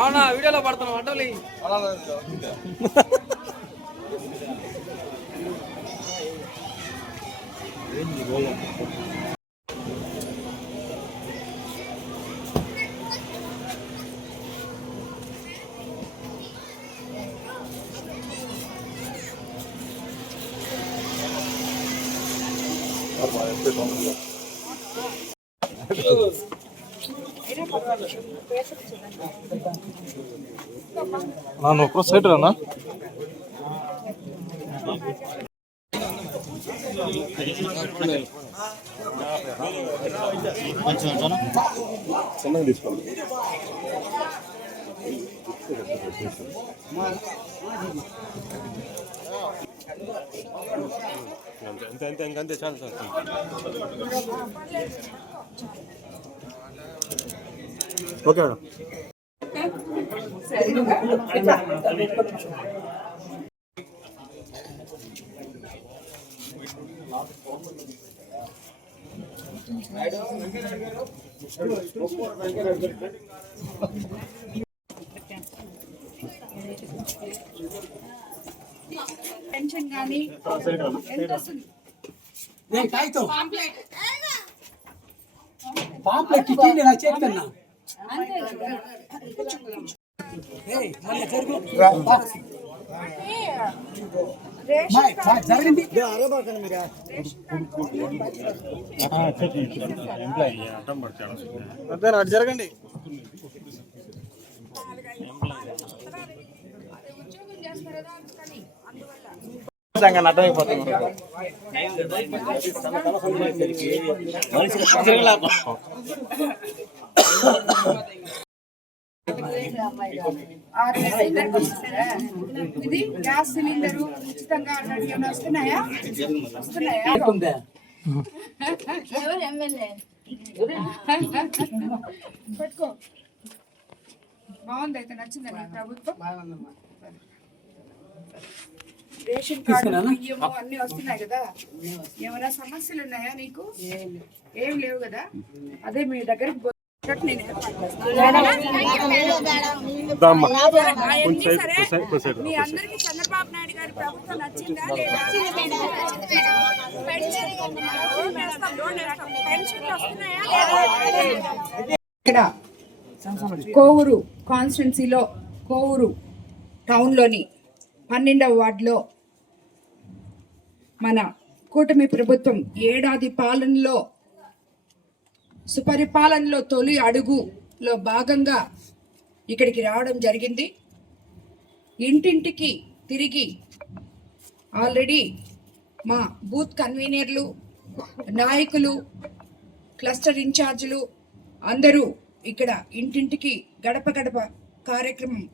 అవునా వీడియోలో పడుతున్నాం అడ్డలి ನಾನು ಒಬ್ಬರು ಸೈಡ್ ಅಣ್ಣ ಚೆನ್ನಾಗಿ తీసుకోండి అంతే చాలు సార్ ఓకే మేడం పెన్షన్ కానీ ఎంత వస్తుంది? పాంప్లెట్ ఇచ్చింది నా చేతున్నా జరిగింది జరగండి ఇది గ్యాస్ సిలిండర్ ఉచితంగా అన్నట్టు వస్తున్నాయా? పెట్టుకో బాగుంది. అయితే నచ్చిందా ప్రభుత్వం? రేషన్ కార్డు బియ్యము అన్ని వస్తున్నాయి కదా. ఏమైనా సమస్యలు ఉన్నాయా నీకు? ఏం లేవు కదా. అదే మీ దగ్గరికి నేను మీ అందరికి చంద్రబాబు నాయుడు గారి ప్రభుత్వం నచ్చిందా లేదా? ఇక్కడ కోవూరు కాన్స్టిట్యున్సీలో కోవూరు టౌన్లోని 12వ వార్డులో మన కూటమి ప్రభుత్వం ఏడాది పాలనలో సుపరిపాలనలో తొలి అడుగులో భాగంగా ఇక్కడికి రావడం జరిగింది. ఇంటింటికి తిరిగి ఆల్రెడీ మా బూత్ కన్వీనర్లు, నాయకులు, క్లస్టర్ ఇన్ఛార్జీలు అందరూ ఇక్కడ ఇంటింటికి గడప గడప కార్యక్రమం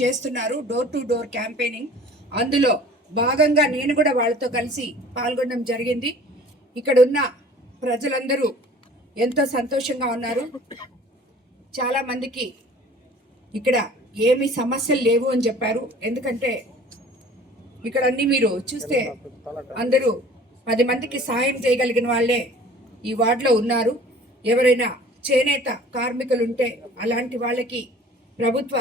చేస్తున్నారు. Door to door campaigning. అందులో భాగంగా నేను కూడా వాళ్ళతో కలిసి పాల్గొనడం జరిగింది. ఇక్కడ ఉన్న ప్రజలందరూ ఎంతో సంతోషంగా ఉన్నారు. చాలామందికి ఇక్కడ ఏమి సమస్యలు లేవు అని చెప్పారు. ఎందుకంటే ఇక్కడ అన్ని మీరు చూస్తే అందరూ 10 మందికి సాయం చేయగలిగిన వాళ్ళే ఈ వార్డులో ఉన్నారు. ఎవరైనా చేనేత కార్మికులు ఉంటే అలాంటి వాళ్ళకి ప్రభుత్వ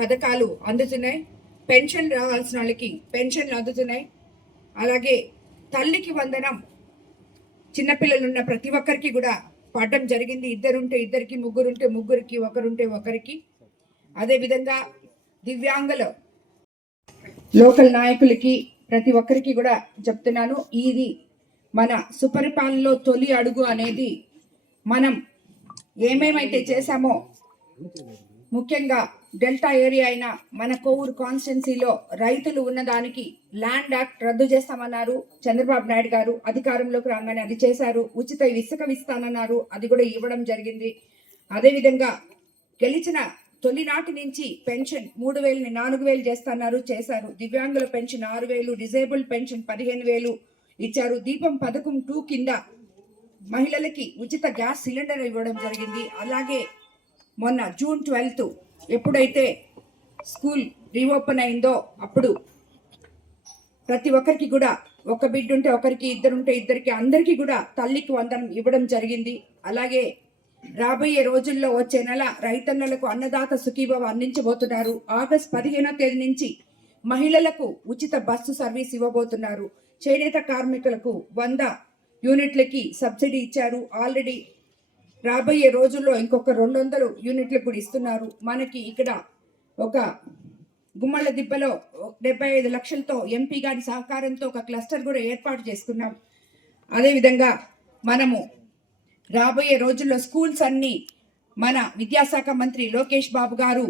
పథకాలు అందుతున్నాయి. పెన్షన్ రావాల్సిన వాళ్ళకి పెన్షన్లు అందుతున్నాయి. అలాగే తల్లికి వందనం చిన్నపిల్లలున్న ప్రతి ఒక్కరికి కూడా పడడం జరిగింది. ఇద్దరుంటే ఇద్దరికి, ముగ్గురుంటే ముగ్గురికి, ఒకరుంటే ఒకరికి. అదేవిధంగా దివ్యాంగుల లోకల్ నాయకులకి ప్రతి ఒక్కరికి కూడా చెప్తున్నాను, ఇది మన సుపరిపాలనలో తొలి అడుగు అనేది మనం ఏమేమైతే చేశామో, ముఖ్యంగా డెల్టా ఏరియా అయిన మన కోవూరు కాన్స్టిట్యున్సీలో రైతులు ఉన్నదానికి ల్యాండ్ యాక్ట్ రద్దు చేస్తామన్నారు చంద్రబాబు నాయుడు గారు. అధికారంలోకి రాగానే అది చేశారు. ఉచిత ఇసుక ఇస్తానన్నారు, అది కూడా ఇవ్వడం జరిగింది. అదేవిధంగా గెలిచిన తొలినాటి నుంచి పెన్షన్ 3,000ని 4,000 చేస్తున్నారు, చేశారు. దివ్యాంగుల పెన్షన్ 6,000, డిజేబుల్డ్ పెన్షన్ 15,000 ఇచ్చారు. దీపం పథకం 2 కింద మహిళలకి ఉచిత గ్యాస్ సిలిండర్ ఇవ్వడం జరిగింది. అలాగే మొన్న జూన్ 12 ఎప్పుడైతే స్కూల్ రీఓపెన్ అయిందో అప్పుడు ప్రతి ఒక్కరికి కూడా ఒక బిడ్డ ఉంటే ఒకరికి, ఇద్దరుంటే ఇద్దరికి, అందరికీ కూడా తల్లికి వందనం ఇవ్వడం జరిగింది. అలాగే రాబోయే రోజుల్లో వచ్చే నెల రైతన్నలకు అన్నదాత సుఖీభవ అందించబోతున్నారు. ఆగస్టు 15వ తేదీ నుంచి మహిళలకు ఉచిత బస్సు సర్వీస్ ఇవ్వబోతున్నారు. చేనేత కార్మికులకు 100 యూనిట్లకి సబ్సిడీ ఇచ్చారు. ఆల్రెడీ రాబోయే రోజుల్లో ఇంకొక 200 యూనిట్లకు కూడా ఇస్తున్నారు. మనకి ఇక్కడ ఒక గుమ్మళ్ళ దిబ్బలో 75 లక్షలతో ఎంపీ గారి సహకారంతో ఒక క్లస్టర్ కూడా ఏర్పాటు చేసుకున్నాం. అదేవిధంగా మనము రాబోయే రోజుల్లో స్కూల్స్ అన్నీ మన విద్యాశాఖ మంత్రి లోకేష్ బాబు గారు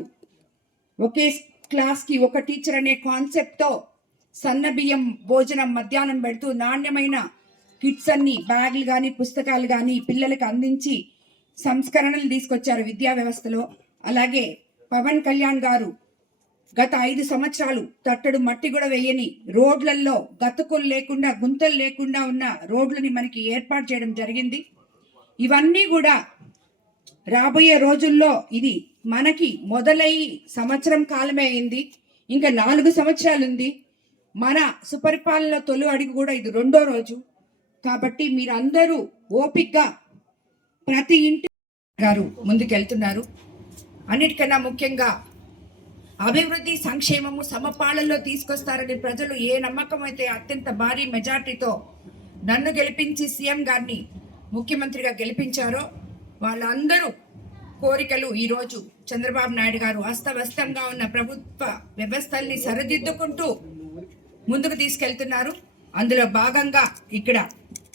ఒకే క్లాస్కి ఒక టీచర్ అనే కాన్సెప్ట్తో సన్నబియ్యం భోజనం మధ్యాహ్నం పెడుతూ నాణ్యమైన కిట్స్ అన్ని, బ్యాగులు కానీ పుస్తకాలు కానీ పిల్లలకు అందించి సంస్కరణలు తీసుకొచ్చారు విద్యా వ్యవస్థలో. అలాగే పవన్ కళ్యాణ్ గారు గత 5 సంవత్సరాలు తట్టడు మట్టి కూడా వేయని రోడ్లలో గతుకులు లేకుండా, గుంతలు లేకుండా ఉన్న రోడ్లని మనకి ఏర్పాటు చేయడం జరిగింది. ఇవన్నీ కూడా రాబోయే రోజుల్లో ఇది మనకి మొదలై సంవత్సరం కాలమే అయింది, ఇంకా 4 సంవత్సరాలు ఉంది. మన సుపరిపాలన తొలి అడుగు కూడా ఇది 2వ రోజు. కాబట్టి మీరందరూ ఓపికగా ప్రతి ఇంటి గారు ముందుకెళ్తున్నారు. అన్నిటికన్నా ముఖ్యంగా అభివృద్ధి, సంక్షేమము సమపాలనలో తీసుకొస్తారని ప్రజలు ఏ నమ్మకం అయితే అత్యంత భారీ మెజార్టీతో నన్ను గెలిపించి సీఎం గారిని ముఖ్యమంత్రిగా గెలిపించారో వాళ్ళందరూ కోరికలు ఈరోజు చంద్రబాబు నాయుడు గారు అస్తవ్యస్తంగా ఉన్న ప్రభుత్వ వ్యవస్థల్ని సరిదిద్దుకుంటూ ముందుకు తీసుకెళ్తున్నారు. అందులో భాగంగా ఇక్కడ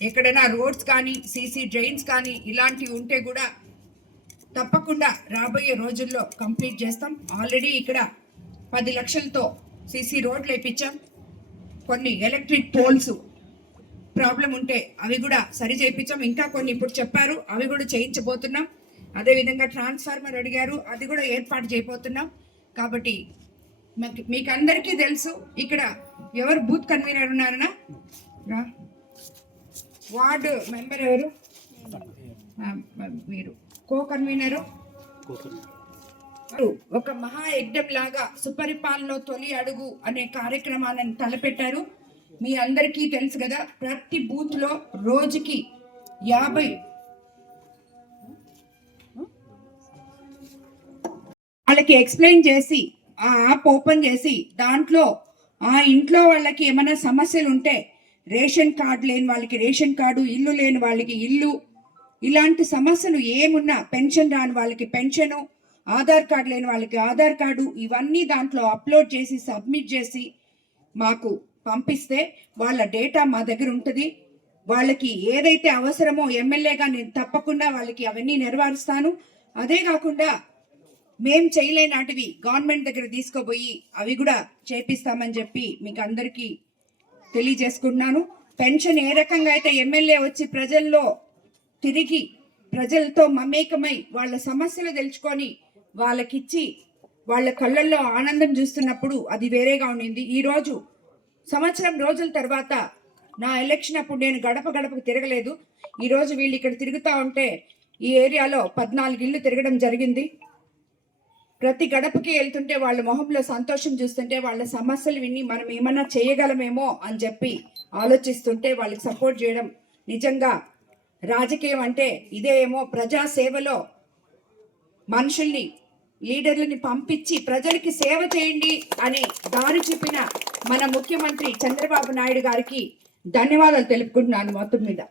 ఎక్కడైనా రోడ్స్ కానీ, సీసీ డ్రైన్స్ కానీ ఇలాంటివి ఉంటే కూడా తప్పకుండా రాబోయే రోజుల్లో కంప్లీట్ చేస్తాం. ఆల్రెడీ ఇక్కడ 10 లక్షలతో సీసీ రోడ్లు వేయించాం. కొన్ని ఎలక్ట్రిక్ పోల్స్ ప్రాబ్లం ఉంటే అవి కూడా సరి చేయించాం. ఇంకా కొన్ని ఇప్పుడు చెప్పారు, అవి కూడా చేయించబోతున్నాం. అదేవిధంగా ట్రాన్స్ఫార్మర్ అడిగారు, అది కూడా ఏర్పాటు చేయబోతున్నాం. కాబట్టి మీకు అందరికీ తెలుసు ఇక్కడ ఎవరు బూత్ కన్వీనర్ ఉన్నారనా, వార్డు మెంబర్ ఎవరు, మీరు కో కన్వీనరు. ఒక మహాయజ్ఞం లాగా సుపరిపాలనలో తొలి అడుగు అనే కార్యక్రమాలను తలపెట్టారు. మీ అందరికీ తెలుసు కదా, ప్రతి బూత్ లో రోజుకి 50 వాళ్ళకి ఎక్స్ప్లెయిన్ చేసి ఆ యాప్ ఓపెన్ చేసి దాంట్లో ఆ ఇంట్లో వాళ్ళకి ఏమైనా సమస్యలు ఉంటే రేషన్ కార్డు లేని వాళ్ళకి రేషన్ కార్డు, ఇల్లు లేని వాళ్ళకి ఇల్లు, ఇలాంటి సమస్యలు ఏమున్నా, పెన్షన్ రాని వాళ్ళకి పెన్షను, ఆధార్ కార్డు లేని వాళ్ళకి ఆధార్ కార్డు, ఇవన్నీ దాంట్లో అప్లోడ్ చేసి సబ్మిట్ చేసి మాకు పంపిస్తే వాళ్ళ డేటా మా దగ్గర ఉంటుంది. వాళ్ళకి ఏదైతే అవసరమో ఎమ్మెల్యేగా నేను తప్పకుండా వాళ్ళకి అవన్నీ నెరవేరుస్తాను. అదే కాకుండా మేం చేయలేనాటివి గవర్నమెంట్ దగ్గర తీసుకోబోయి అవి కూడా చేపిస్తామని చెప్పి మీకు అందరికీ తెలియజేసుకుంటున్నాను. పెన్షన్ ఏ రకంగా అయితే ఎమ్మెల్యే వచ్చి ప్రజల్లో తిరిగి ప్రజలతో మమేకమై వాళ్ళ సమస్యలు తెలుసుకొని వాళ్ళకిచ్చి వాళ్ళ కళ్ళల్లో ఆనందం చూస్తున్నప్పుడు అది వేరేగా ఉండింది. ఈరోజు సంవత్సరం రోజుల తర్వాత నా ఎలక్షన్ అప్పుడు నేను గడప గడపకు తిరగలేదు. ఈరోజు వీళ్ళు ఇక్కడ తిరుగుతూ ఉంటే ఈ ఏరియాలో 14 ఇళ్ళు తిరగడం జరిగింది. ప్రతి గడపకి వెళ్తుంటే వాళ్ళ మొహంలో సంతోషం చూస్తుంటే వాళ్ళ సమస్యలు విని మనం ఏమన్నా చేయగలమేమో అని చెప్పి ఆలోచిస్తుంటే వాళ్ళకి సపోర్ట్ చేయడం, నిజంగా రాజకీయం అంటే ఇదే ఏమో. ప్రజాసేవలో మనుషుల్ని, లీడర్లని పంపించి ప్రజలకి సేవ చేయండి అని దారి చూపిన మన ముఖ్యమంత్రి చంద్రబాబు నాయుడు గారికి ధన్యవాదాలు తెలుపుకుంటున్నాను మొత్తం మీద.